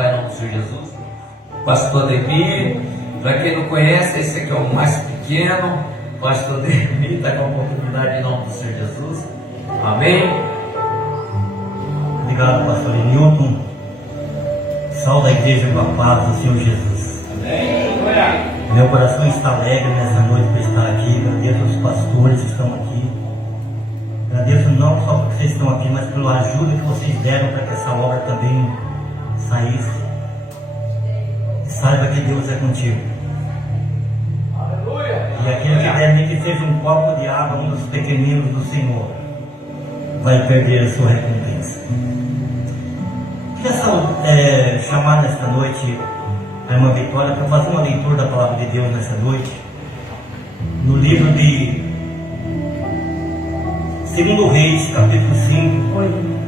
cantar em nome do Senhor Jesus. Pastor Ademir, para quem não conhece, esse aqui é o mais pequeno. Pastor Ademir está com a oportunidade em nome do Senhor Jesus. Amém. Obrigado, pastor Newton. Salve a igreja com a paz do Senhor Jesus. Amém. Meu coração está alegre nessa noite por estar aqui. Agradeço aos pastores que estão aqui. Agradeço não só porque vocês estão aqui, mas pela ajuda que vocês deram para que essa obra também saísse. E saiba que Deus é contigo. Aleluia. E aquele que der nem que seja um copo de água, um dos pequeninos do Senhor, vai perder a sua recompensa. Queria chamar nesta noite a irmã Vitória para fazer uma leitura da palavra de Deus nessa noite, no livro de 2 Reis, capítulo 5,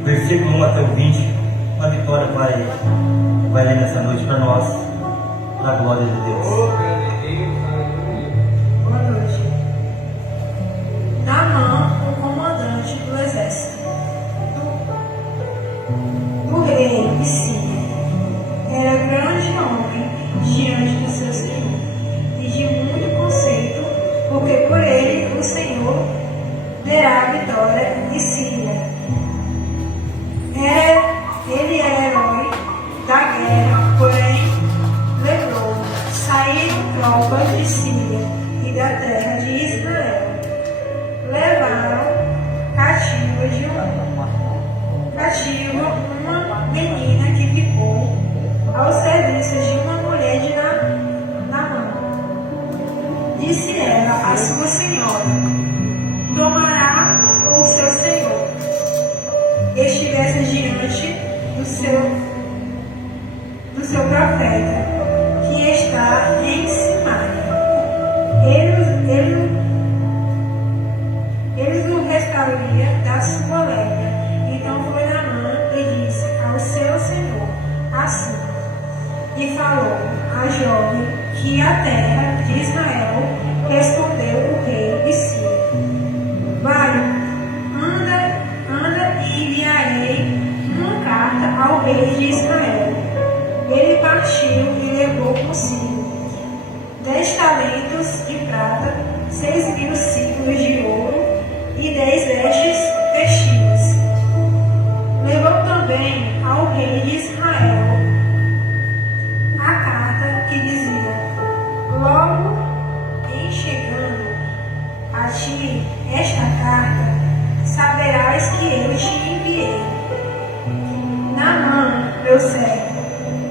versículo 1 até o 20. A Vitória vai ler nessa noite para nós, para a glória de Deus. Boa noite. Naamã, o comandante do exército do rei de Síria, era grande homem diante do seu senhor e de muito conceito, porque por ele o Senhor derá a vitória de Síria. Ele era herói da guerra, porém saíram tropas de Síria e da terra de Israel. Levaram cativa uma menina que ficou ao serviço de uma mulher de Naamã. Disse ela à sua senhora: tomará o seu senhor estivesse diante do seu profeta, que está em Samaria. Ele o restauraria da sua lepra. Então foi Naamã e disse ao seu senhor assim, e falou a jovem que a terra de Israel. Respondeu o rei de Síria: vai, anda e enviarei uma carta ao rei de Israel. Ele partiu e levou consigo 10 talentos de prata, 6.000 ciclos de ouro e 10 vestes vestidas. Levou também ao rei de Israel a carta que dizia: logo em chegando a ti esta carta, saberás que eu te enviei. Naamã, meu servo,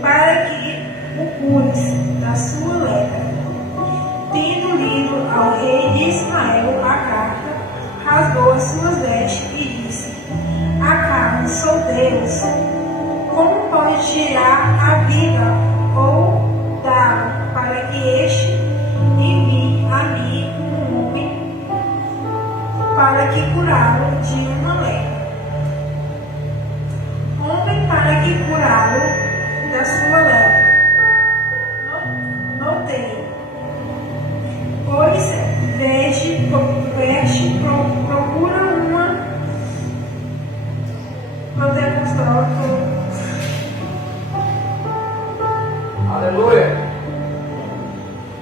para que o cures da sua lepra. Tendo lido ao rei de Israel a carta, rasgou as suas vestes e disse: acaso sou Deus? Como pode tirar a vida ou dar para que este envie a mim um homem para que curá-lo de uma lepra? Homem para que curá-lo da sua lepra. Notei, pois procura uma protectora. Aleluia.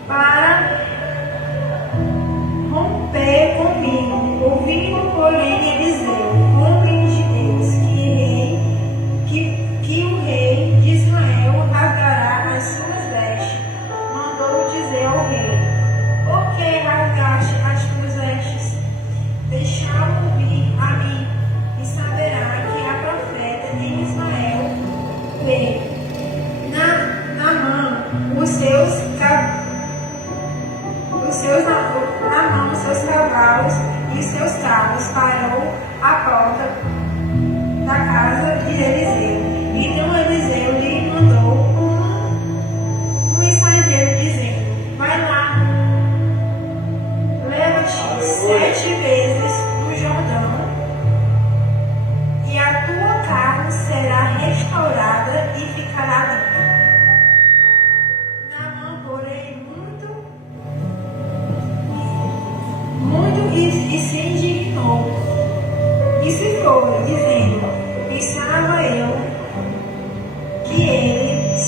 Para romper comigo, ouvindo, porém, Eliseu, homem de Deus, que o rei de Israel rasgará as suas vestes, mandou dizer ao rei: por que rasgaste as tuas vestes? Deixá-lo vir a mim, e saberá que há profeta em Israel. Vê, Naamã, seus cavalos e seus carros, parou à porta da casa de Eliseu. Então Eliseu lhe mandou um mensageiro dizendo: vai lá, leva-te 7 vezes no Jordão, e a tua carne será restaurada e ficará limpa. Naamã, porém, muito e se indignou e se foi, dizendo: pensava eu que ele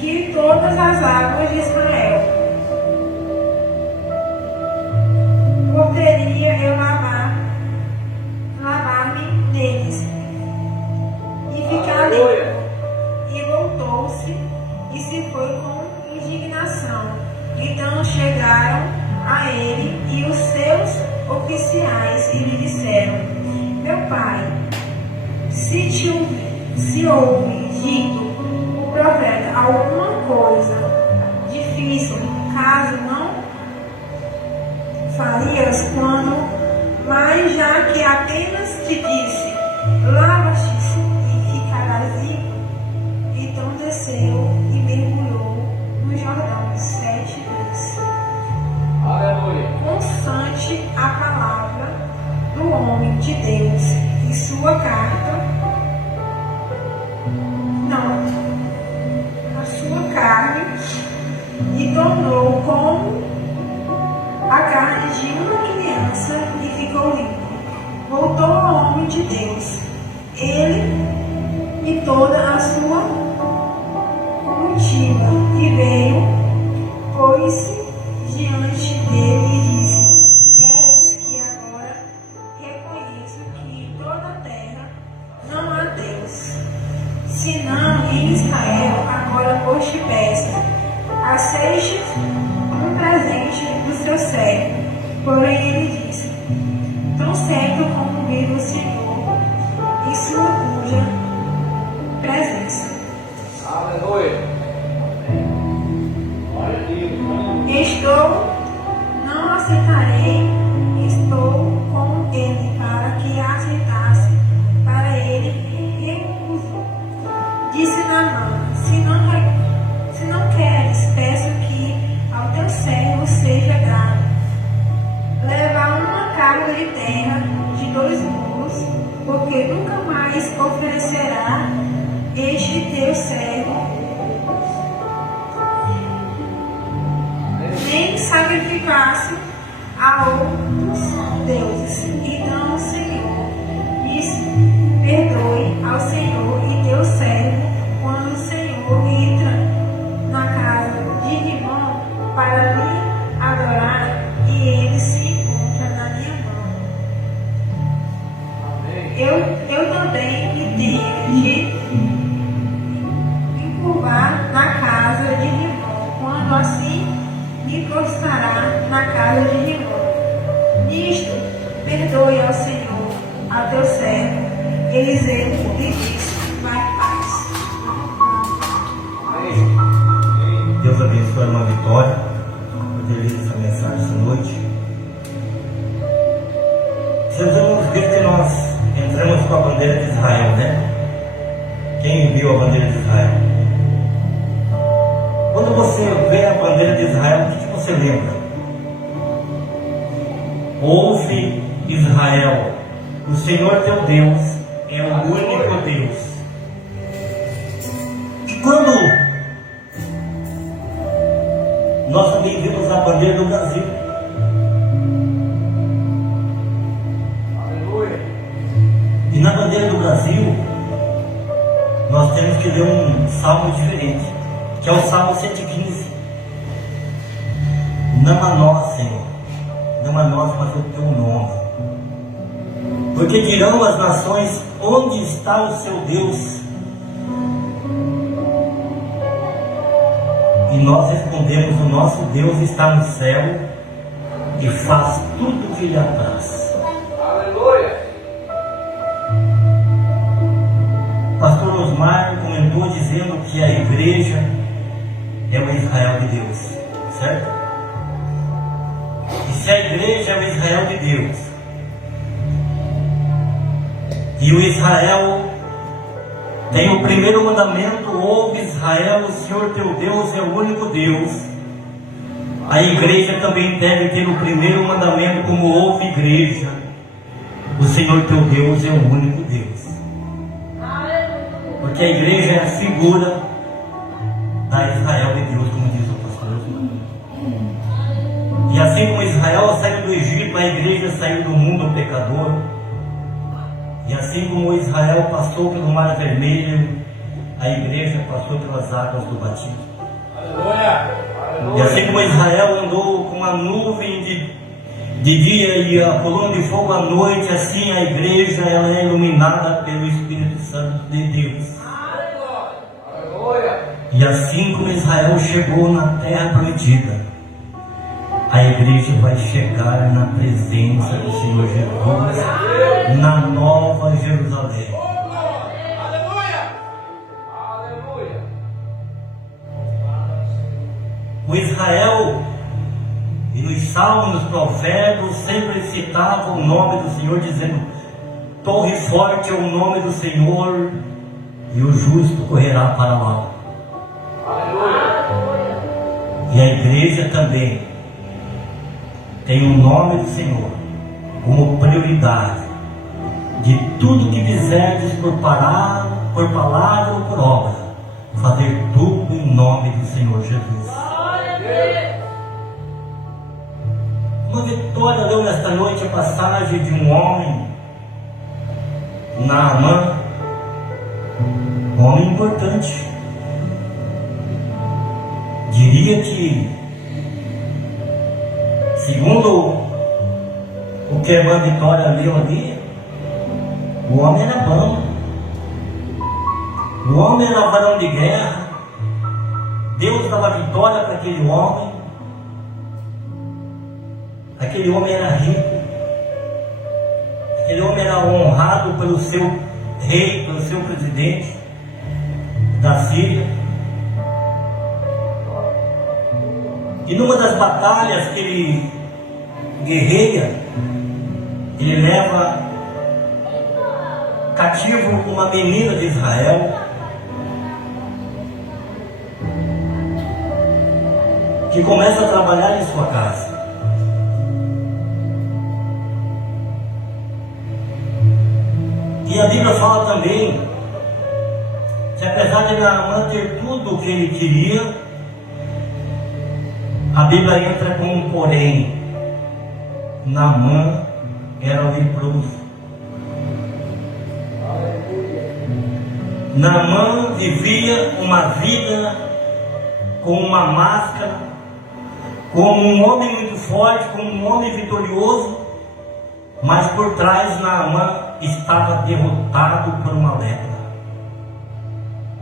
que todas as águas de Israel. Poderia eu lavar-me neles e ficar limpo. E voltou-se e se foi com indignação. Então chegaram a ele e os seus oficiais e lhe disseram: meu pai, se houve dito o profeta alguma coisa difícil, caso não farias quando, mas já que apenas te disse, lava-te e ficarás limpo, então desceu e mergulhou no Jordão 7 vezes. Aleluia. Constante a palavra do homem de Deus e sua carne, e tornou como a carne de uma criança e ficou limpo. Voltou ao homem de Deus, ele e toda a sua comitiva, e veio, pôs-se diante dele e disse: eis que agora reconheço que em toda a terra não há Deus, senão em Israel. Agora, pois te peço, aceite um presente do seu servo. Porém ele disse: tão certo como vive o Senhor em sua cuja presença. Aleluia. Não aceitarei, estou com ele para que aceitasse. Para ele recusou. Disse Naamã: se não queres, peço que ao teu servo seja dado levar uma carga de terra de 2 mulos, porque nunca mais oferecerá este teu servo nem sacrificasse a outros deuses. Então o Senhor disse: perdoe ao Senhor e teu servo quando o Senhor entra na casa de Rimon para lhe adorar, e ele se encontra na minha mão. Eu também lhe tenho de encurvar na casa de Rimon, quando assim me prostrará na casa de Rimon. Nisto, perdoe ao Senhor, a teu servo. Eliseu lhe disse: vai em paz. Deus abençoe a irmã Vitória por ter lido essa mensagem essa noite. Vocês vão ver que nós entramos com a bandeira de Israel, né? Quem viu a bandeira de Israel? Quando você vê a bandeira de Israel, o que você lembra? Ouve, Israel, o Senhor teu Deus é o único Deus. E quando nós também vimos a bandeira do Brasil, Aleluia. e na bandeira do Brasil nós temos que ler um salmo diferente, que é o Salmo 115. Não a nós, Senhor, não a nós, mas o teu nome. Porque dirão as nações: onde está o seu Deus? E nós respondemos: o nosso Deus está no céu e faz tudo o que lhe apraz. Aleluia. Pastor Osmar comentou dizendo que a igreja é o Israel de Deus, certo? E se a igreja é o Israel de Deus, e o Israel tem o primeiro mandamento: ouve Israel, o Senhor teu Deus é o único Deus, a igreja também deve ter o primeiro mandamento como ouve igreja: o Senhor teu Deus é o único Deus. Porque a igreja é a figura da Israel de Deus, como diz o pastor Osmar. E assim como Israel saiu do Egito, a igreja saiu do mundo pecador. E assim como Israel passou pelo Mar Vermelho, a igreja passou pelas águas do batismo. E assim como Israel andou com a nuvem de dia e a coluna de fogo à noite, assim a igreja ela é iluminada pelo Espírito Santo de Deus. E assim como Israel chegou na terra prometida, a igreja vai chegar na presença do Senhor Jesus, na Nova Jerusalém. O Israel, e nos salmos, nos provérbios, sempre citava o nome do Senhor, dizendo: torre forte é o nome do Senhor, e o justo correrá para lá. E a igreja também tem o nome do Senhor como prioridade de tudo que fizerdes por palavra ou por obra, fazer tudo em nome do Senhor Jesus. Uma Vitória leu nesta noite a passagem de um homem, Naamã, um homem importante. Diria que, segundo o que a irmã Vitória leu ali, o homem era bom, o homem era varão de guerra. Deus dava vitória para aquele homem. Aquele homem era rico. Aquele homem era honrado pelo seu rei, pelo seu presidente da Síria. E numa das batalhas que ele guerreia, ele leva cativo uma menina de Israel, que começa a trabalhar em sua casa. E a Bíblia fala também que, apesar de Naamã ter tudo o que ele queria, a Bíblia entra com um porém: Naamã era leproso. Naamã vivia uma vida com uma máscara, como um homem muito forte, como um homem vitorioso, mas por trás Naamã estava derrotado por uma lepra.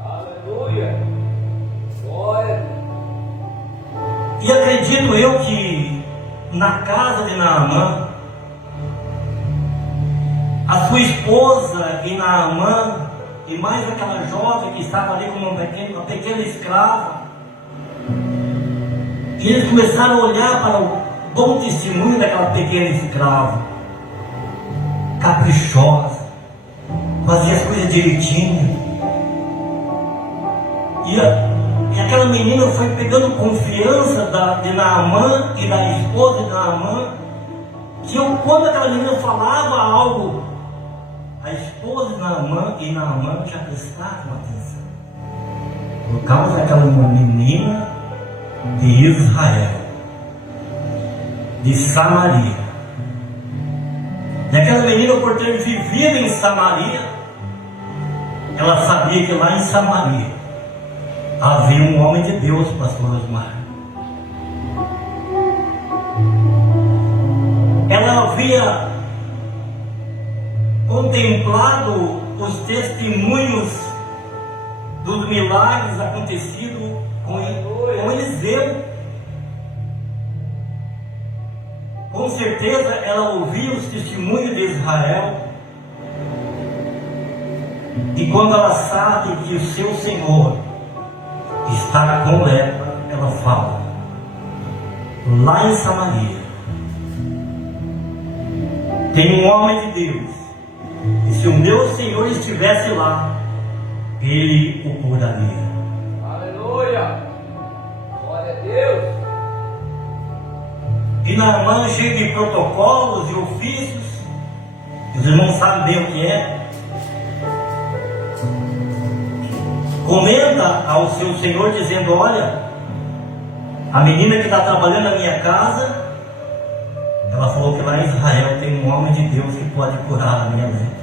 Aleluia! Glória! E acredito eu que na casa de Naamã, a sua esposa e Naamã, e mais aquela jovem que estava ali como uma pequena escrava, e eles começaram a olhar para o bom testemunho daquela pequena escrava, caprichosa, fazia as coisas direitinho. E aquela menina foi pegando confiança de Naamã e da esposa de Naamã, que quando aquela menina falava algo, a esposa de Naamã e Naamã já prestavam atenção, por causa daquela menina de Israel, de Samaria. E aquela menina, por ter vivido em Samaria, ela sabia que lá em Samaria havia um homem de Deus, pastor Osmar. Ela havia contemplado os testemunhos dos milagres acontecidos com Eliseu. Com certeza ela ouvia os testemunhos de Israel. E quando ela sabe que o seu Senhor está com lepra, ela fala: lá em Samaria tem um homem de Deus, e se o meu Senhor estivesse lá, ele o curaria. Aleluia! Glória a Deus! E Naamã, cheio de protocolos e ofícios, os irmãos sabem bem o que é, comenta ao seu Senhor dizendo: olha, a menina que está trabalhando na minha casa, ela falou que lá em Israel tem um homem de Deus que pode curar a minha lepra.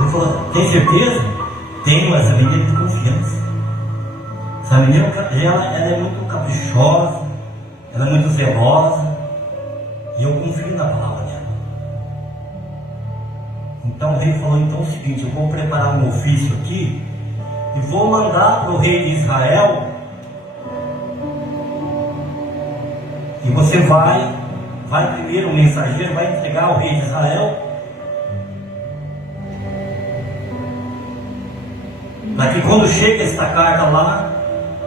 Ele falou: tem certeza? Tenho, essa menina de confiança. Essa menina, ela é muito caprichosa, ela é muito zelosa, e eu confio na palavra dela. Então o rei falou, então é o seguinte, eu vou preparar um ofício aqui, e vou mandar para o rei de Israel, e você vai primeiro, o mensageiro vai entregar ao rei de Israel, para que quando chega esta carta lá,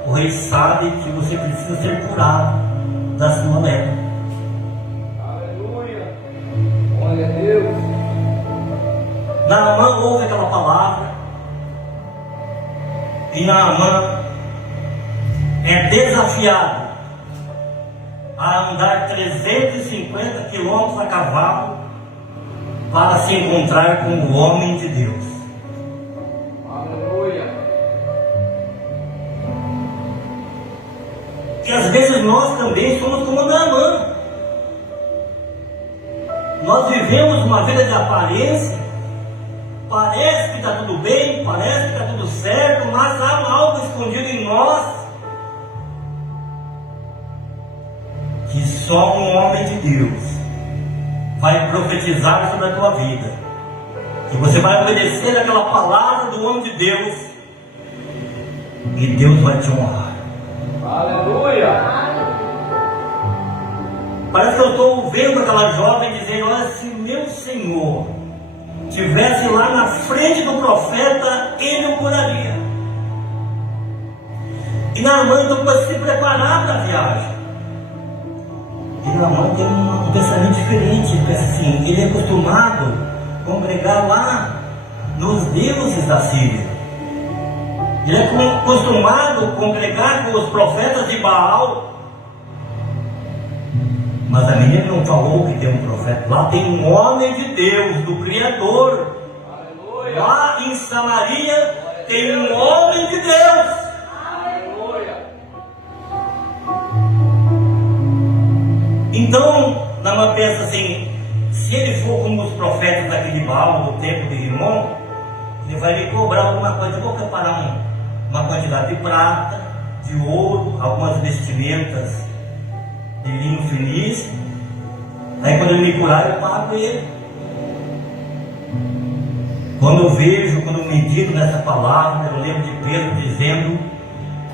o rei sabe que você precisa ser curado da sua lepra. Aleluia! Glória a Deus! Naamã ouve aquela palavra, e Naamã é desafiado a andar 350 quilômetros a cavalo para se encontrar com o homem de Deus. Aleluia! Que às vezes nós também somos como Naamã. Nós vivemos uma vida de aparência, parece que está tudo bem, parece que está tudo certo, mas há algo escondido em nós que só um homem de Deus vai profetizar sobre a tua vida, que você vai obedecer aquela palavra do homem de Deus e Deus vai te honrar. Aleluia! Parece que eu estou vendo aquela jovem dizendo, olha, se meu Senhor estivesse lá na frente do profeta, ele o curaria. E Naamã então pode se preparar para a viagem. E Naamã tem um pensamento diferente. Ele pensa assim, ele é acostumado a congregar lá nos deuses da Síria. Ele é acostumado a congregar com os profetas de Baal. Mas a menina não falou que tem um profeta. Lá tem um homem de Deus, do Criador. Aleluia. Lá em Samaria tem um homem de Deus. Aleluia. Então, Naamã pensa assim, se ele for como os profetas daqui de Baal, do templo de Rimon, ele vai me cobrar alguma coisa. Eu vou preparar uma quantidade de prata, de ouro, algumas vestimentas de linho finíssimo. Aí quando ele me curar, eu pago ele. Quando eu vejo, quando eu medito nessa palavra, eu lembro de Pedro dizendo,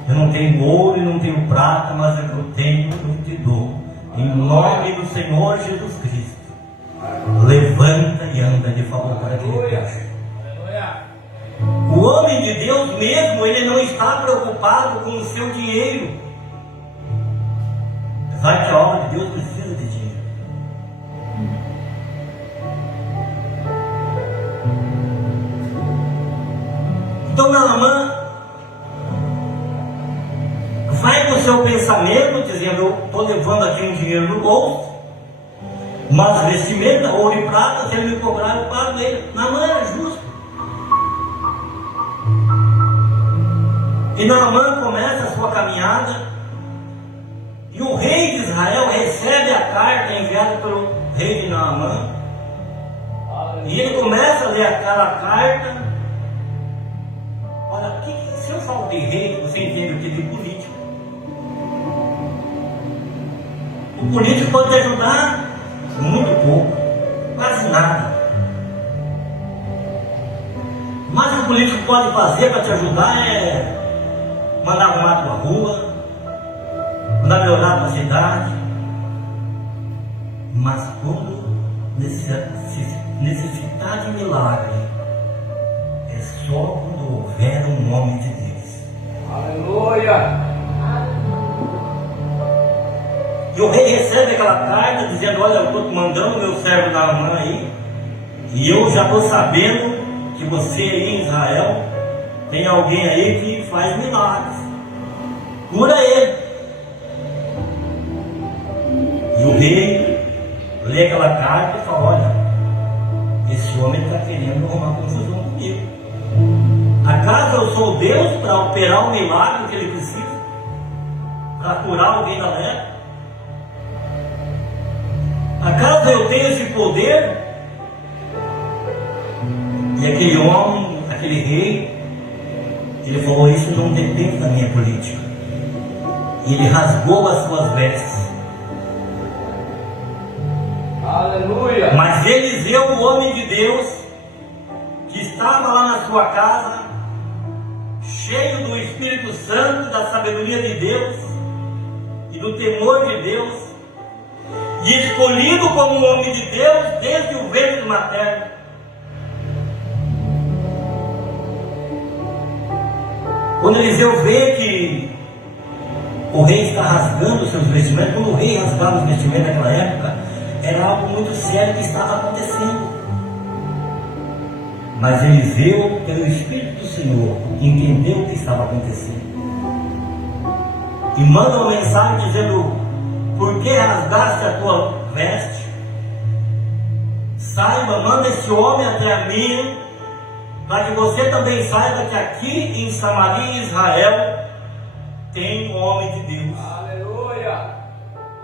eu não tenho ouro e não tenho prata, mas eu tenho, eu te dou. Em nome do Senhor Jesus Cristo, levanta e anda de favor para aquele caixa. O homem de Deus mesmo, ele não está preocupado com o seu dinheiro. Apesar que a obra de Deus precisa de dinheiro. Então Naamã vai com o seu pensamento, dizendo, eu estou levando aqui um dinheiro no bolso, mas vestimenta, ouro e prata, se ele me cobrar, eu pago ele. Naamã é justo. E Naamã começa a sua caminhada, e o rei de Israel recebe a carta enviada pelo rei de Naamã, e ele começa a ler aquela carta. Olha, se eu falo de rei, você entende o que é de político. O político pode te ajudar muito pouco, quase nada. Mas o que o político pode fazer para te ajudar é mandar arrumar a tua rua, mandar melhorar a tua cidade. Mas quando necessitar de milagre, é só quando houver um homem de Deus. Aleluia! E o rei recebe aquela carta dizendo, olha, eu estou mandando meu servo Naamã aí, e eu já estou sabendo que você aí em Israel tem alguém aí que faz milagres. Cura ele. E o rei lê aquela carta e fala, olha, esse homem está querendo arrumar confusão comigo. Acaso eu sou Deus para operar o milagre que ele precisa? Para curar alguém da lepra? Acaso eu tenho esse poder? E aquele homem, aquele rei, Ele falou: isso não depende da minha política. E ele rasgou as suas vestes. Aleluia. Mas Eliseu, o homem de Deus, que estava lá na sua casa, cheio do Espírito Santo, da sabedoria de Deus e do temor de Deus, e escolhido como um homem de Deus desde o ventre materno, quando Eliseu vê que o rei está rasgando os seus vestimentos, quando o rei rasgava os vestimentos naquela época, era algo muito sério que estava acontecendo. Mas Eliseu, pelo Espírito do Senhor, entendeu o que estava acontecendo e manda uma mensagem dizendo: por que rasgaste a tua veste? Saiba, manda esse homem até a mim, para que você também saiba que aqui em Samaria, Israel, tem um homem de Deus. Aleluia.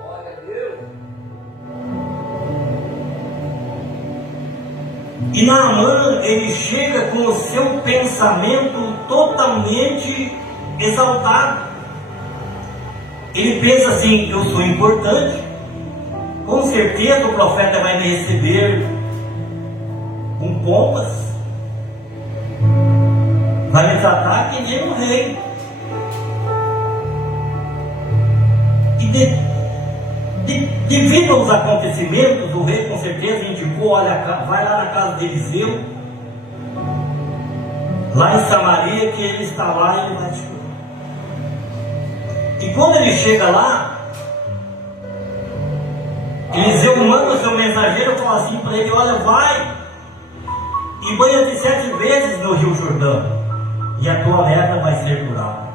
Glória a Deus. E Naamã, ele chega com o seu pensamento totalmente exaltado. Ele pensa assim: eu sou importante, com certeza o profeta vai me receber com pompas, vai me tratar que nem um rei. E devido aos acontecimentos, o rei com certeza indicou: olha, vai lá na casa de Eliseu, lá em Samaria, que ele está lá e ele vai te curar. E quando ele chega lá, Eliseu manda o seu mensageiro falar assim para ele: olha, vai e banha-te 7 vezes no Rio Jordão, e a tua lepra vai ser curada.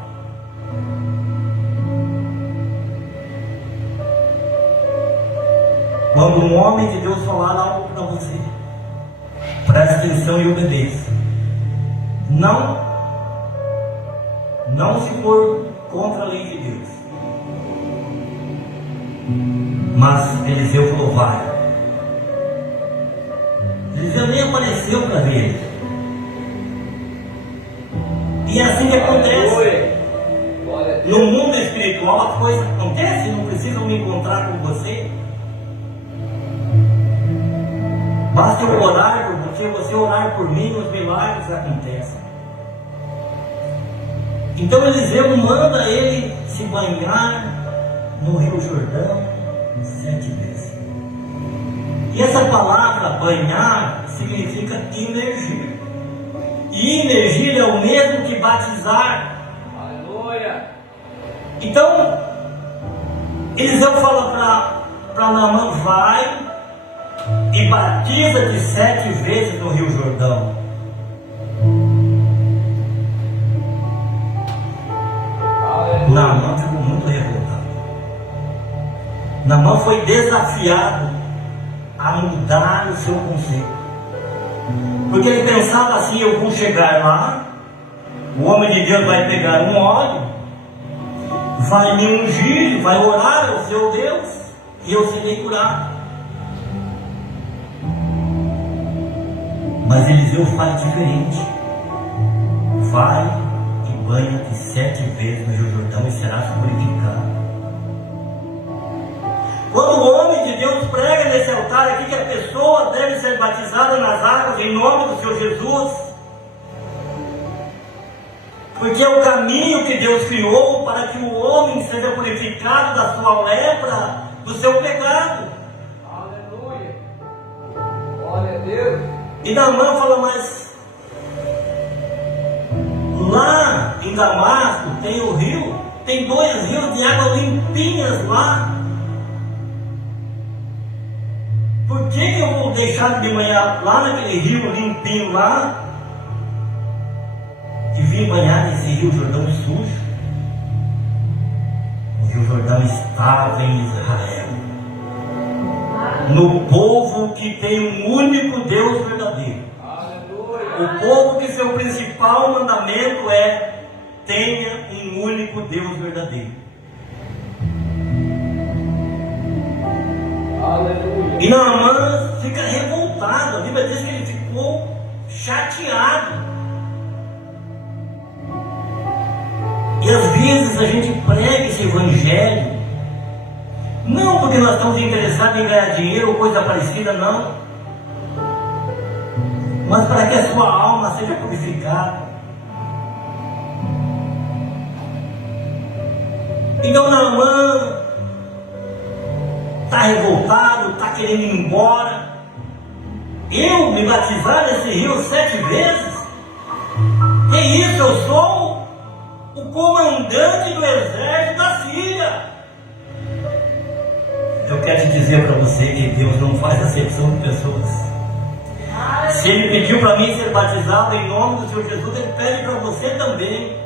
Quando um homem de Deus falar algo para você, preste atenção e obedeça. Não se for contra a lei de Deus. Mas Eliseu falou: vai. Eliseu nem apareceu para ver ele. E é assim que acontece. No mundo espiritual a coisa acontece, não precisam me encontrar com você. Basta eu orar por você orar por mim, os milagres acontecem. Então Eliseu manda ele se banhar no Rio Jordão 7 vezes. E essa palavra banhar significa imergir. E imergir é o mesmo que batizar. Aleluia. Então Eliseu fala para Naamã: vai e batiza-te 7 vezes no Rio Jordão. Naamã ficou muito revoltado. Naamã foi desafiado a mudar o seu conceito, porque ele pensava assim: eu vou chegar lá, o homem de Deus vai pegar um óleo, vai me ungir, vai orar ao seu Deus, e eu serei curado. Mas Eliseu faz diferente: vai e banha-te 7 vezes no Rio Jordão e serás purificado. Quando o homem de Deus prega nesse altar aqui que a pessoa deve ser batizada nas águas em nome do Senhor Jesus, porque é o caminho que Deus criou para que o homem seja purificado da sua lepra, do seu pecado. Aleluia. Glória a Deus. E Naamã fala: mas lá em Damasco tem o rio, tem 2 rios de água limpinhas lá. Por que eu vou deixar de banhar lá naquele rio limpinho lá e vim banhar nesse Rio Jordão sujo? O Rio Jordão estava em Israel, no povo que tem um único Deus verdadeiro. O povo que seu principal mandamento é: tenha um único Deus verdadeiro. Aleluia. E Naamã fica revoltado. A Bíblia diz que ele ficou chateado. vezes a gente prega esse evangelho, não porque nós estamos interessados em ganhar dinheiro ou coisa parecida, não, mas para que a sua alma seja purificada. Então Naamã está revoltado, está querendo ir embora. Eu me batizar nesse rio 7 vezes? Que isso? Eu sou o comandante do exército da Síria. Eu quero te dizer para você que Deus não faz acepção de pessoas. Se Ele pediu para mim ser batizado em nome do Senhor Jesus, Ele pede para você também.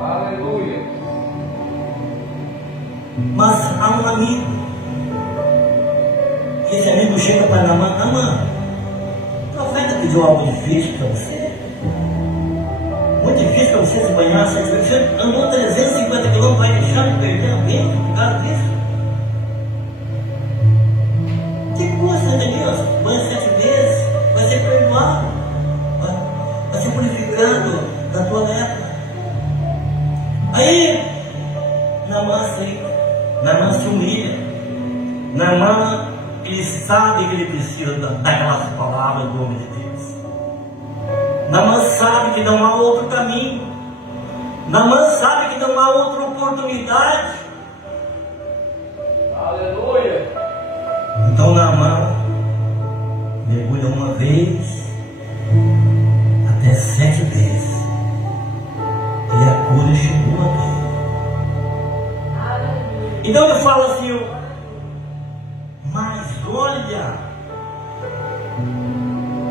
Aleluia. Mas há um amigo. Esse amigo chega para Naamã: Naamã, o profeta pediu algo difícil para você. Muito difícil para você se banhar 7 vezes. Você andou 350 quilômetros, vai deixar de perder a vida por causa disso? Que custa, Deus? Banha 7 vezes, vai ser perdoado, vai ser purificado da tua lepra. Aí Naamã aceita, Naamã se humilha, Naamã, ele sabe que ele precisa daquelas palavras do homem de Deus. Naamã sabe que não há outro caminho, Naamã sabe que não há outra oportunidade. Aleluia. Então Naamã mergulha uma vez, até 7 vezes, e a cura chegou a Deus. Então ele fala assim: mas olha,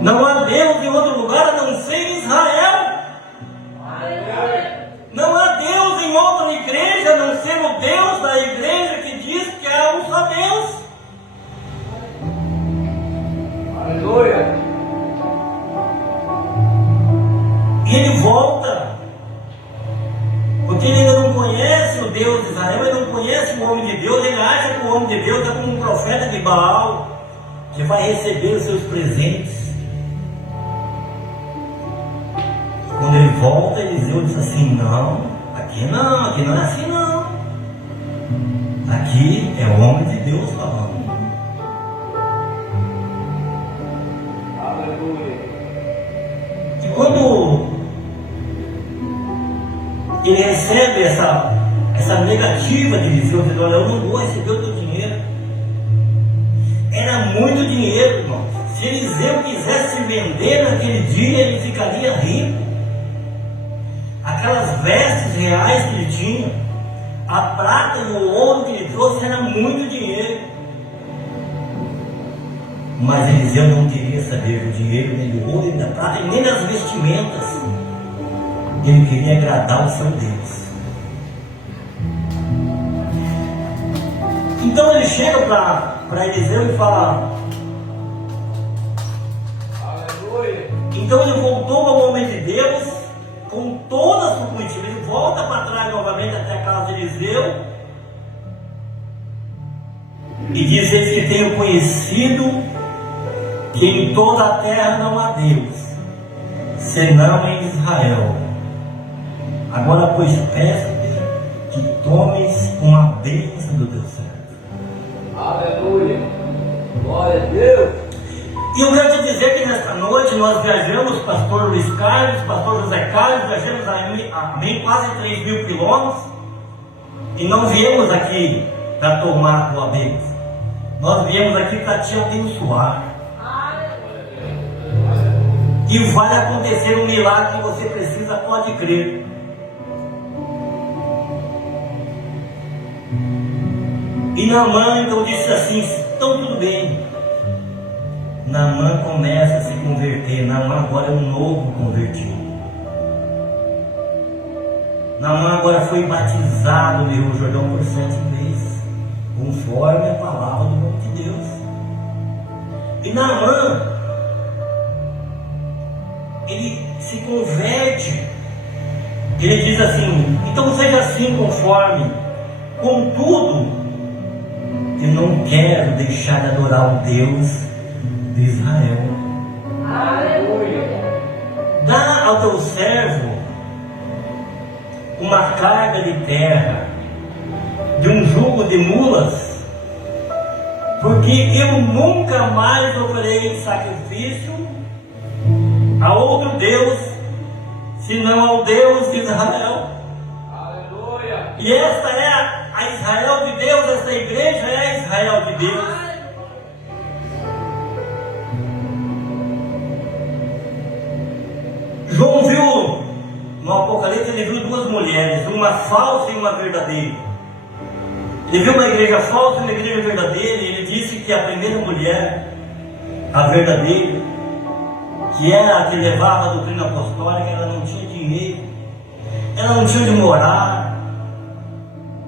não há Deus em outro lugar a não ser em Israel. Não há Deus em outra igreja a não ser o Deus da igreja que diz que é um só Deus. Aleluia. E ele volta, porque ele ainda não conhece o Deus de Israel, ele não conhece o homem de Deus, ele acha que o homem de Deus é como um profeta de Baal, que vai receber os seus presentes. Quando ele volta, Eliseu diz assim: não, aqui não é assim não. Aqui é o homem de Deus falando. Aleluia. E quando ele recebe essa negativa de Eliseu, dizendo: olha, eu não vou receber o teu dinheiro. Era muito dinheiro, irmão. Se Eliseu quisesse se vender naquele dia, ele ficaria rico. Aquelas vestes reais que ele tinha, a prata e o ouro que ele trouxe, era muito dinheiro. Mas Eliseu não queria saber do dinheiro, nem do ouro, nem da prata, nem das vestimentas. Ele queria agradar o seu Deus. Então ele chega para Eliseu e fala: Aleluia. então ele voltou ao homem de Deus com toda a sua comitiva. Ele volta para trás novamente até a casa de Eliseu e diz: eles que tenham conhecido que em toda a terra não há Deus, senão em Israel. Agora, pois, peço-te que tomes com a bênção do teu servo. Aleluia. Glória a Deus. E eu quero te dizer que nesta noite nós viajamos, pastor Luiz Carlos, pastor José Carlos, viajamos a quase 3.000 quilômetros e não viemos aqui para tomar a tua bênção. Nós viemos aqui para te abençoar. E vai acontecer um milagre que você precisa, pode crer. E Naamã então disse assim: então tudo bem. Naamã começa a se converter. Naamã agora é um novo convertido. Naamã agora foi batizado no Rio Jordão por 7 vezes, conforme a palavra do nome de Deus. E Naamã, ele se converte. Ele diz assim: então seja assim conforme. Contudo, eu não quero deixar de adorar o Deus de Israel. Aleluia. Dá ao teu servo uma carga de terra, de um jugo de mulas, porque eu nunca mais oferei sacrifício a outro Deus, senão ao Deus de Israel. Aleluia. E esta é a Israel de Deus, esta igreja é a Israel de Deus. João viu no Apocalipse, ele viu duas mulheres, uma falsa e uma verdadeira. Ele viu uma igreja falsa e uma igreja verdadeira, e ele disse que a primeira mulher, a verdadeira, que era a que levava a doutrina apostólica, ela não tinha dinheiro, ela não tinha onde morar.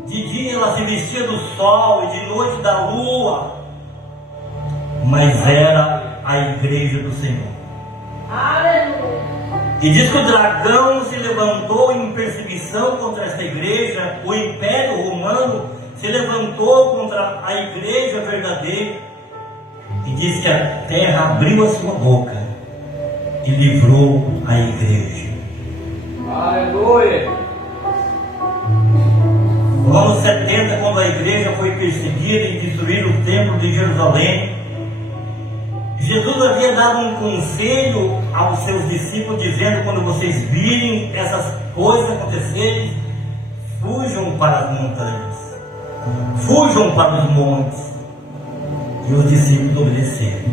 De dia ela se vestia do sol e de noite da lua, mas era a igreja do Senhor. Aleluia. E diz que o dragão se levantou em perseguição contra esta igreja, o Império Romano se levantou contra a igreja verdadeira, e diz que a terra abriu a sua boca e livrou a igreja. Aleluia. No ano 70, quando a igreja foi perseguida e destruíram o templo de Jerusalém, Jesus havia dado um conselho aos seus discípulos, dizendo: quando vocês virem essas coisas acontecerem, fujam para as montanhas, fujam para os montes. E os discípulos obedeceram.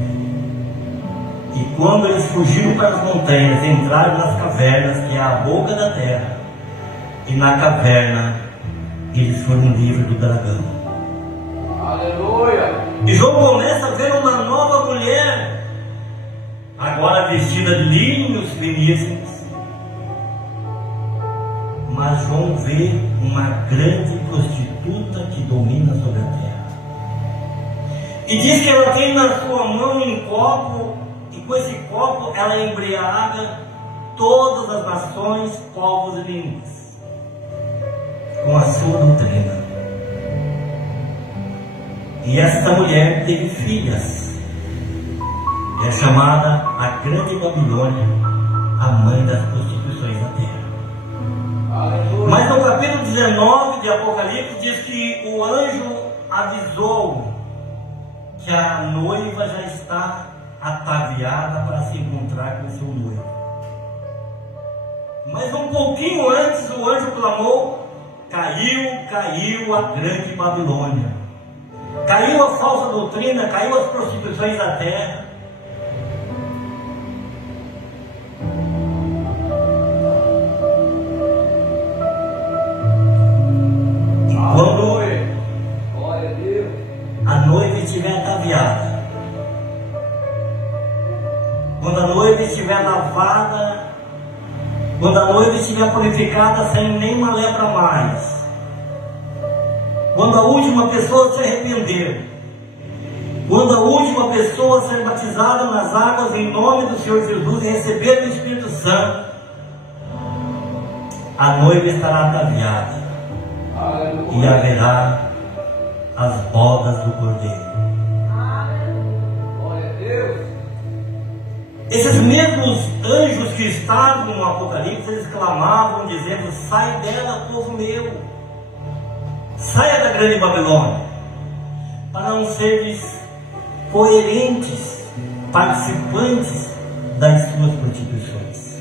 E quando eles fugiram para as montanhas, entraram nas cavernas, que é a boca da terra, e na caverna eles foram livres do dragão. Aleluia. E João começa a ver uma nova mulher, agora vestida de linhos finíssimos. Mas João vê uma grande prostituta que domina sobre a terra. E diz que ela tem na sua mão um copo, e com esse copo ela embriaga todas as nações, povos e línguas, com a sua doutrina. E esta mulher teve filhas. É chamada a Grande Babilônia, a mãe das prostituições da terra. Aleluia. Mas no capítulo 19 de Apocalipse diz que o anjo avisou que a noiva já está ataviada para se encontrar com o seu noivo. Mas um pouquinho antes o anjo clamou: caiu a Grande Babilônia. Caiu a falsa doutrina, caiu as prostituições da terra. E quando Glória a Deus. a noiva estiver ataviada, quando a noiva estiver lavada, quando a noiva estiver purificada sem nenhuma lepra mais, quando a última pessoa se arrepender, quando a última pessoa ser batizada nas águas em nome do Senhor Jesus e receber o Espírito Santo, a noiva estará ataviada e Aleluia. haverá as bodas do Cordeiro. Glória a Deus. Esses mesmos anjos que estavam no Apocalipse, eles clamavam dizendo: sai dela, povo meu, saia da Grande Babilônia, para não seres coerentes, participantes das suas prostituições.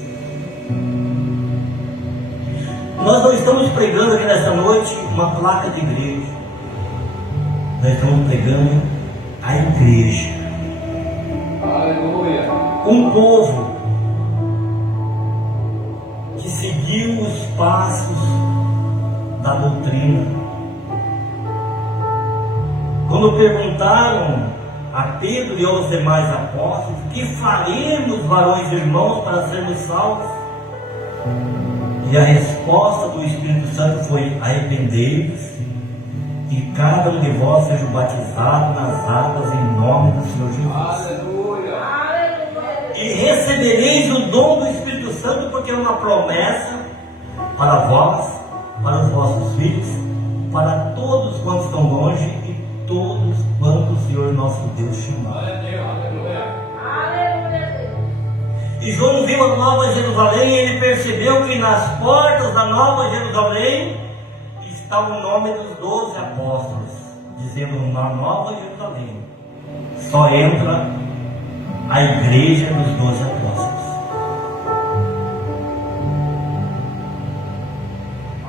Nós não estamos pregando aqui nesta noite uma placa de igreja, nós estamos pregando a igreja, Aleluia. um povo que seguiu os passos da doutrina. Quando perguntaram a Pedro e aos demais apóstolos: que faremos, varões irmãos, para sermos salvos? E a resposta do Espírito Santo foi: arrependei-vos e cada um de vós seja batizado nas águas em nome do Senhor Jesus. Aleluia. E recebereis o dom do Espírito Santo, porque é uma promessa para vós, para os vossos filhos, para todos quantos estão longe e todos quantos o Senhor nosso Deus chamar. Glória a Deus. Aleluia. E E João viu a Nova Jerusalém e ele percebeu que nas portas da Nova Jerusalém está o nome dos 12 apóstolos, dizendo: na Nova Jerusalém só entra a igreja dos 12 apóstolos.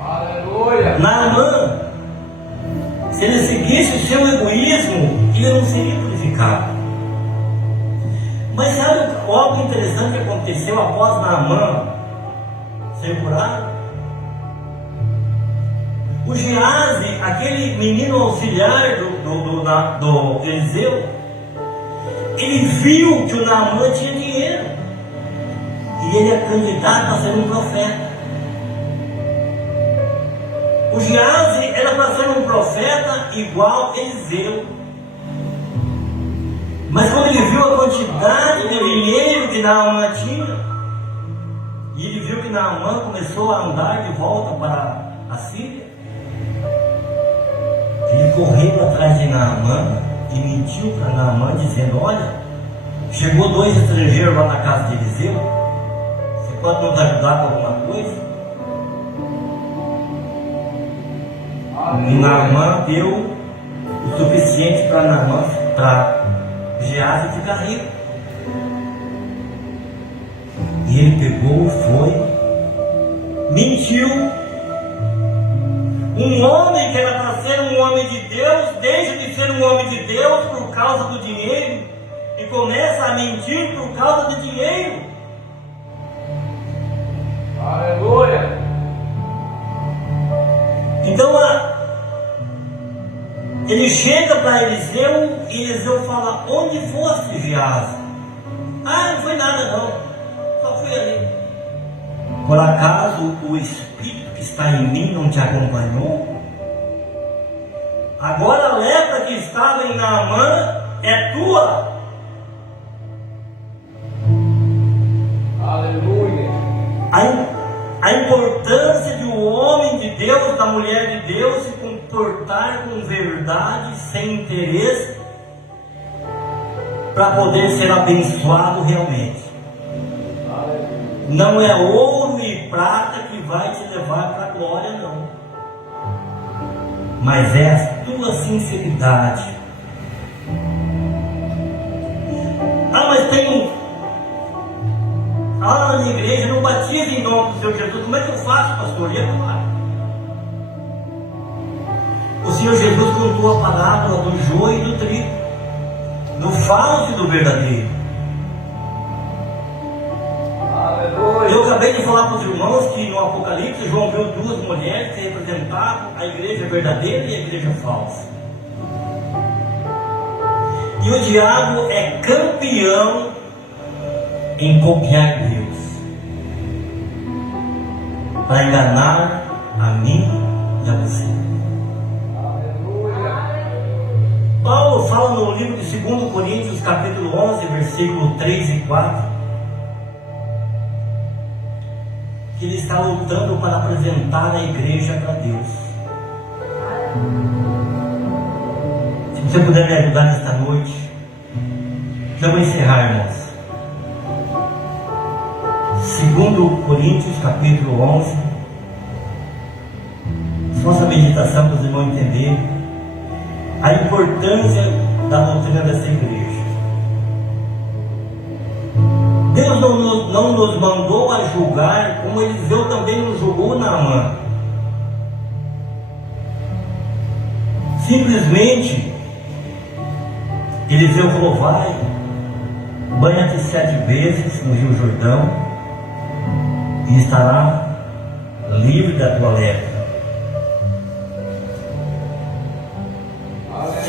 Aleluia! Naamã, se ele seguisse o seu egoísmo, ele não seria purificado. Mas sabe algo interessante que aconteceu após Naamã ser curado? O Geazi, aquele menino auxiliar do Eliseu, ele viu que o Naamã tinha dinheiro e ele é candidato a ser um profeta. O Geazi era para ser um profeta igual Eliseu. Mas quando ele viu a quantidade de dinheiro que Naamã tinha, e ele viu que Naamã começou a andar de volta para a Síria, ele correu atrás de Naamã e mentiu para Naamã, dizendo: olha, chegou 2 estrangeiros lá na casa de Eliseu, você pode nos ajudar com alguma coisa? E Naamã deu o suficiente para Geazi ficar rico. E ele pegou, foi, mentiu. Um homem que era para ser um homem de Deus, deixa de ser um homem de Deus por causa do dinheiro e começa a mentir por causa do dinheiro. Aleluia! Então ele chega para Eliseu e Eliseu fala: onde foste, Geazi? Ah, não foi nada não, só fui ali. Por acaso o Espírito que está em mim não te acompanhou? Agora a lepra que estava em Naamã é tua. Aleluia! A importância de um homem de Deus, da mulher de Deus, se comportar com verdade, sem interesse, para poder ser abençoado realmente. Não é ouro e prata que vai te levar para a glória, não. Mas é a tua sinceridade. Ah, mas tem lá na minha igreja não batiza em nome do Senhor Jesus. Como é que eu faço, pastor? O Senhor Jesus contou a parábola do joio e do trigo, do falso e do verdadeiro. Aleluia! Eu acabei de falar para os irmãos que no Apocalipse João viu 2 mulheres que representavam a igreja verdadeira e a igreja falsa. E o diabo é campeão em copiar Deus, para enganar a mim e a você. Paulo fala no livro de 2 Coríntios, capítulo 11, versículo 3 e 4, que ele está lutando para apresentar a igreja para Deus. Se você puder me ajudar nesta noite, eu vou encerrar, irmãos. 2 Coríntios, capítulo 11, nossa meditação para os irmãos entenderem a importância da doutrina dessa igreja. Deus não nos mandou a julgar, como Eliseu também nos julgou Naamã. Simplesmente Eliseu falou: vai, banha-te 7 vezes no Rio Jordão e estará livre da tua lepra.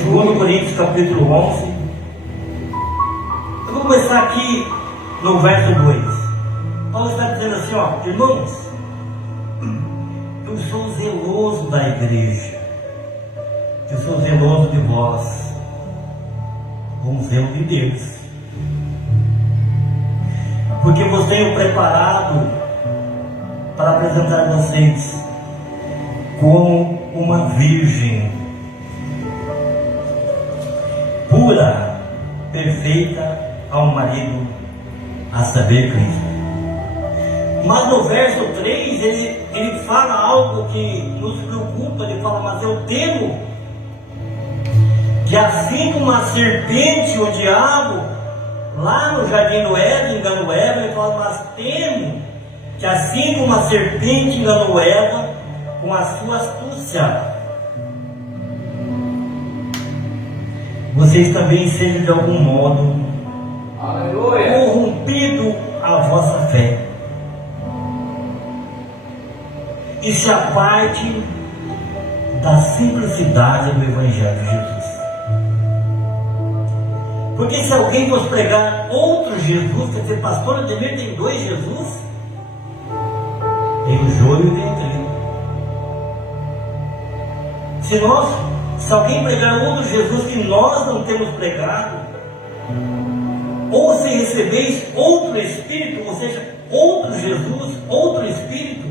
2 Coríntios capítulo 11. Eu vou começar aqui no verso 2. Paulo está dizendo assim: ó, irmãos, eu sou zeloso da igreja, eu sou zeloso de vós, com zelo de Deus, porque vos tenho preparado para apresentar vocês como uma virgem pura, perfeita ao marido a saber, Cristo. Mas no verso 3, ele fala algo que nos preocupa. Ele fala: mas eu temo que assim como a serpente, o diabo, lá no jardim do Éden enganou Eva, ele fala: mas temo que assim como a serpente enganou Eva com a sua astúcia, vocês também sejam de algum modo corrompido a vossa fé e se aparte da simplicidade do Evangelho de Jesus. Porque se alguém vos pregar outro Jesus, quer dizer, pastor Ademir, tem dois Jesus? Tem o joio e tem o trigo. Se alguém pregar outro Jesus que nós não temos pregado, ou se recebeis outro Espírito, ou seja, outro Jesus, outro Espírito,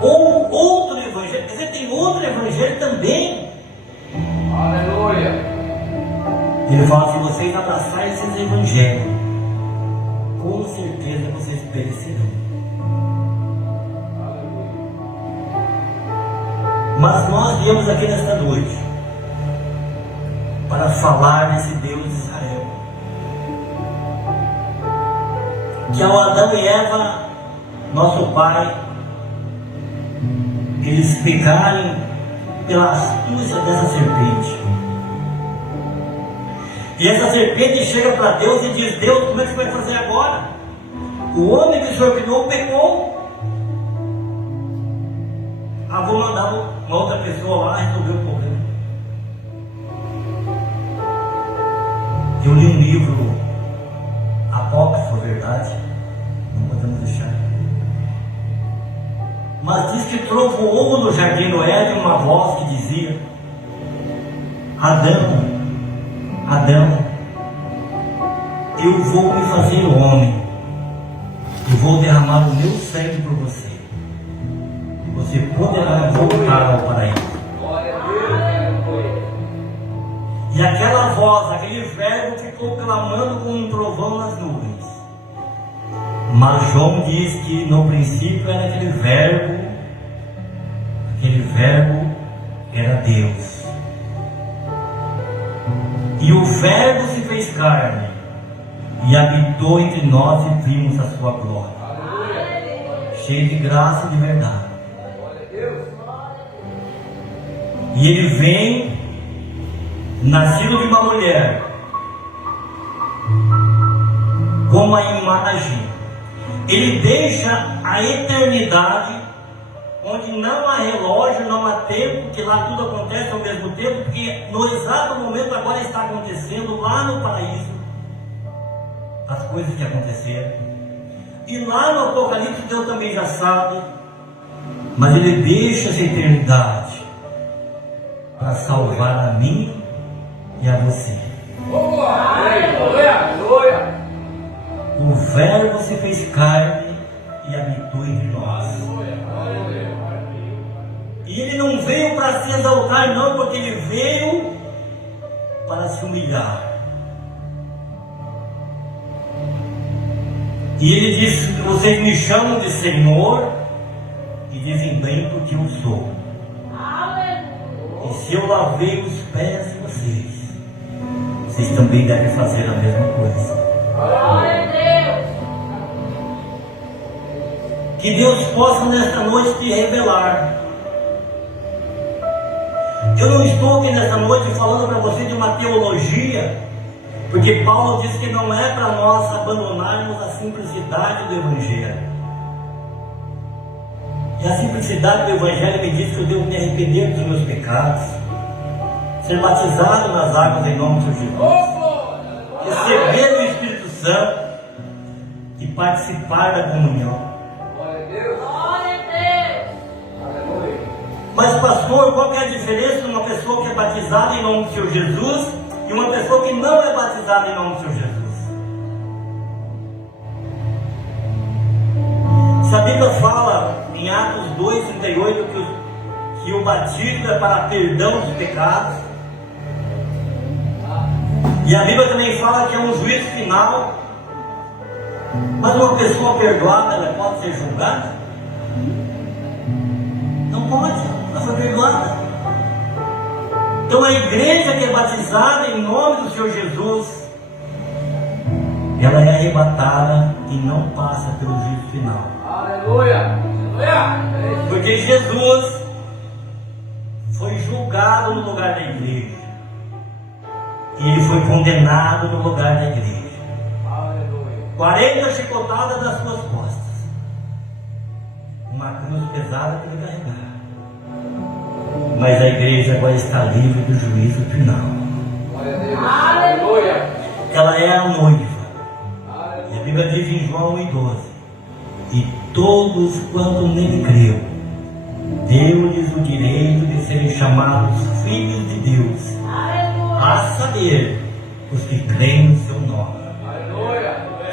ou outro Evangelho, quer dizer, tem outro Evangelho também. Aleluia. Ele fala: se vocês abraçarem esses Evangelhos, com certeza vocês perecerão. Mas nós viemos aqui nesta noite para falar desse Deus de Israel, que ao Adão e Eva, nosso pai, eles pecarem pela astúcia dessa serpente. E essa serpente chega para Deus e diz: Deus, como é que você vai fazer agora? O homem que o Senhor criou pecou. Vou mandar uma outra pessoa lá resolver o problema. Eu li um livro apócrifo, verdade, não podemos deixar. Mas diz que trovoou no jardim do Éden uma voz que dizia: Adão, Adão, eu vou me fazer homem e vou derramar o meu sangue por você. Você poderá voltar ao paraíso. E aquela voz, aquele verbo ficou clamando como um trovão nas nuvens. Mas João diz que no princípio era aquele verbo era Deus. E o verbo se fez carne e habitou entre nós e vimos a sua glória, cheio de graça e de verdade. E ele vem nascido de uma mulher, como a imagem. Ele deixa a eternidade, onde não há relógio, não há tempo, que lá tudo acontece ao mesmo tempo, porque no exato momento agora está acontecendo lá no paraíso as coisas que aconteceram. E lá no Apocalipse Deus também já sabe, mas ele deixa essa eternidade para salvar a mim e a você. O verbo se fez carne e habitou entre nós. E ele não veio para se exaltar, não, porque ele veio para se humilhar. E ele disse: vocês me chamam de Senhor e dizem bem porque eu sou. E se eu lavei os pés de vocês também devem fazer a mesma coisa. Que Deus possa nesta noite te revelar. Eu não estou aqui nesta noite falando para você de uma teologia, porque Paulo diz que não é para nós abandonarmos a simplicidade do Evangelho. E a simplicidade do Evangelho me diz que eu devo me arrepender dos meus pecados, ser batizado nas águas em nome de Jesus, receber o Espírito Santo e participar da comunhão. Mas pastor, qual que é a diferença de uma pessoa que é batizada em nome do Senhor Jesus e uma pessoa que não é batizada em nome do Senhor Jesus? Se a Bíblia fala em Atos 2:38 que o batismo é para perdão dos pecados, E a Bíblia também fala que é um juízo final. Mas uma pessoa perdoada, ela pode ser julgada? Não pode, ela foi perdoada. Então a igreja que é batizada em nome do Senhor Jesus, ela é arrebatada e não passa pelo juízo final. Aleluia! Porque Jesus foi julgado no lugar da igreja. E ele foi condenado no lugar da igreja. 40 chicotadas das suas costas. Uma cruz pesada para ele carregar. Mas a igreja agora está livre do juízo final. Aleluia! Ela é a noiva. E a Bíblia diz em João 1,12: e todos quanto nele creu, deu-lhes o direito de serem chamados filhos de Deus, a saber, os que creem no seu nome.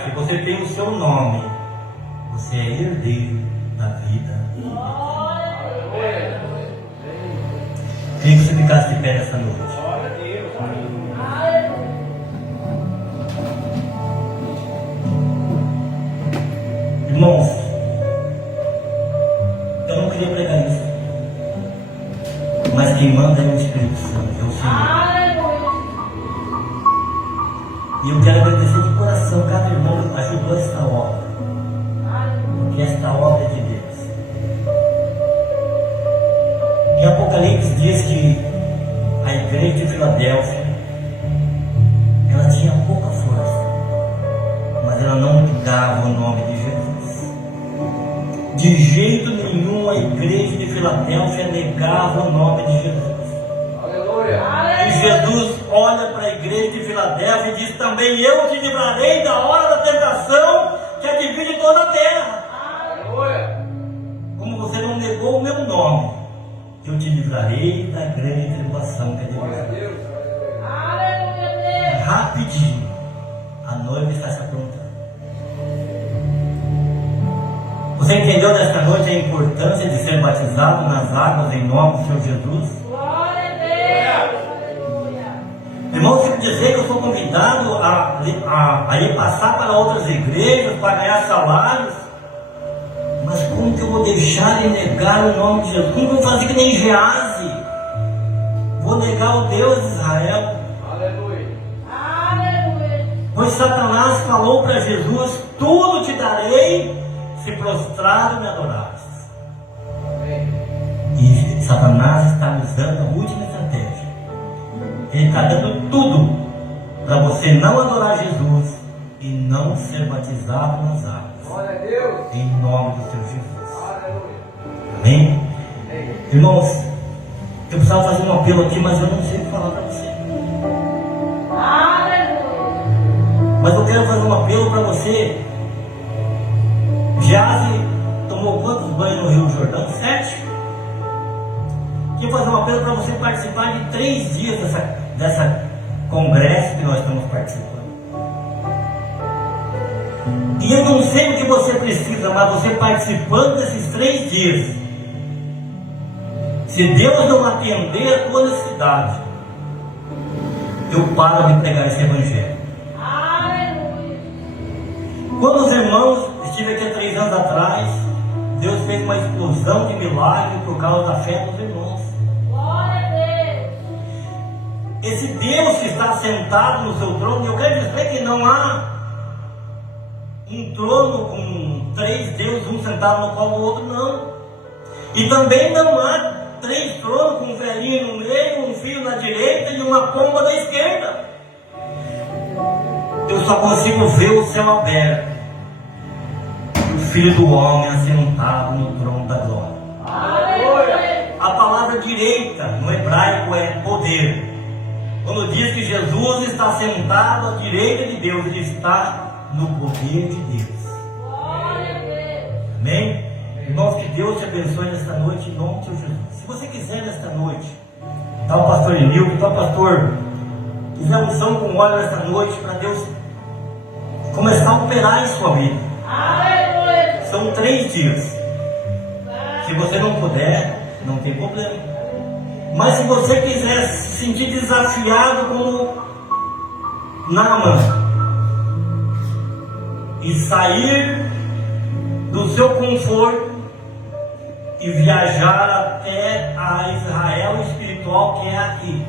Se você tem o seu nome, você é herdeiro da vida. Queria que você ficasse de pé nessa noite. Irmãos, eu não queria pregar isso, mas quem manda é o Espírito Santo, é o Senhor. E eu quero agradecer de coração cada irmão que ajudou esta obra, porque esta obra é de Deus. Em Apocalipse diz que a igreja de Filadélfia, ela tinha pouca força, mas ela não negava o nome de Jesus. De jeito nenhum a igreja de Filadélfia negava o nome de Jesus. E Jesus olha para a igreja de Filadélfia e diz também: eu te livrarei da hora da tentação que advide toda a terra. Como você não negou o meu nome, eu te livrarei da grande tribulação que advide. Rapidinho, a noiva está se aprontando. Você entendeu nesta noite a importância de ser batizado nas águas em nome do Senhor Jesus? Irmão, se eu dizer que eu sou convidado a ir passar para outras igrejas para ganhar salários, mas como que eu vou deixar de negar o nome de Jesus? Como que eu vou fazer que nem Geazi? Vou negar o Deus de Israel. Aleluia. Pois Satanás falou para Jesus: tudo te darei se prostrado me adorares. E Satanás está usando a última estratégia. Ele está dando tudo para você não adorar Jesus e não ser batizado nas águas. Glória a Deus. Em nome do Senhor Jesus. Aleluia. Amém? Irmãos, eu precisava fazer um apelo aqui, mas eu não sei o que falar para você. Aleluia. Mas eu quero fazer um apelo para você. Geazi tomou quantos banhos no Rio Jordão? 7? Quero fazer um apelo para você participar de 3 dias dessa congresso que nós estamos participando. E eu não sei o que você precisa, mas você participando desses 3 dias, se Deus não atender a tua necessidade, eu paro de pregar esse evangelho. Aleluia. Quando os irmãos, estive aqui há 3 anos atrás, Deus fez uma explosão de milagre por causa da fé dos irmãos. Esse Deus que está sentado no seu trono, eu quero dizer que não há um trono com 3 deuses, um sentado no colo do outro, não. E também não há 3 tronos com um velhinho no meio, um filho na direita e uma pomba na esquerda. Eu só consigo ver o céu aberto, o Filho do Homem assentado no trono da glória. Aleluia. A palavra direita no hebraico é poder. Quando diz que Jesus está sentado à direita de Deus, ele está no poder de Deus. Amém? Irmãos, que Deus te abençoe nesta noite em nome de Jesus. Se você quiser nesta noite, está o pastor Emil, está o pastor, quiser unção com óleo nesta noite, para Deus começar a operar em sua vida. Aleluia. São 3 dias. Se você não puder, não tem problema. Mas se você quiser se sentir desafiado como Naamã e sair do seu conforto e viajar até a Israel espiritual que é aqui.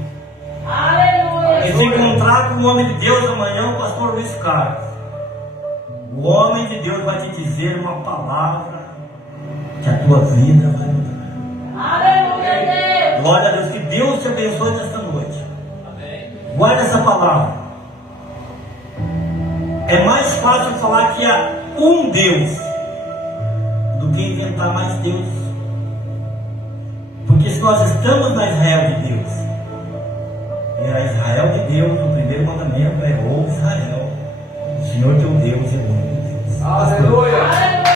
Aleluia. E se encontrar com o homem de Deus amanhã, o pastor Luiz Carlos. O homem de Deus vai te dizer uma palavra que a tua vida vai mudar. Aleluia, Deus. Glória a Deus, que Deus te abençoe nesta noite. Amém. Guarda essa palavra. É mais fácil falar que há um Deus do que inventar mais Deus. Porque se nós estamos na Israel de Deus, e a Israel de Deus, o primeiro mandamento é ouça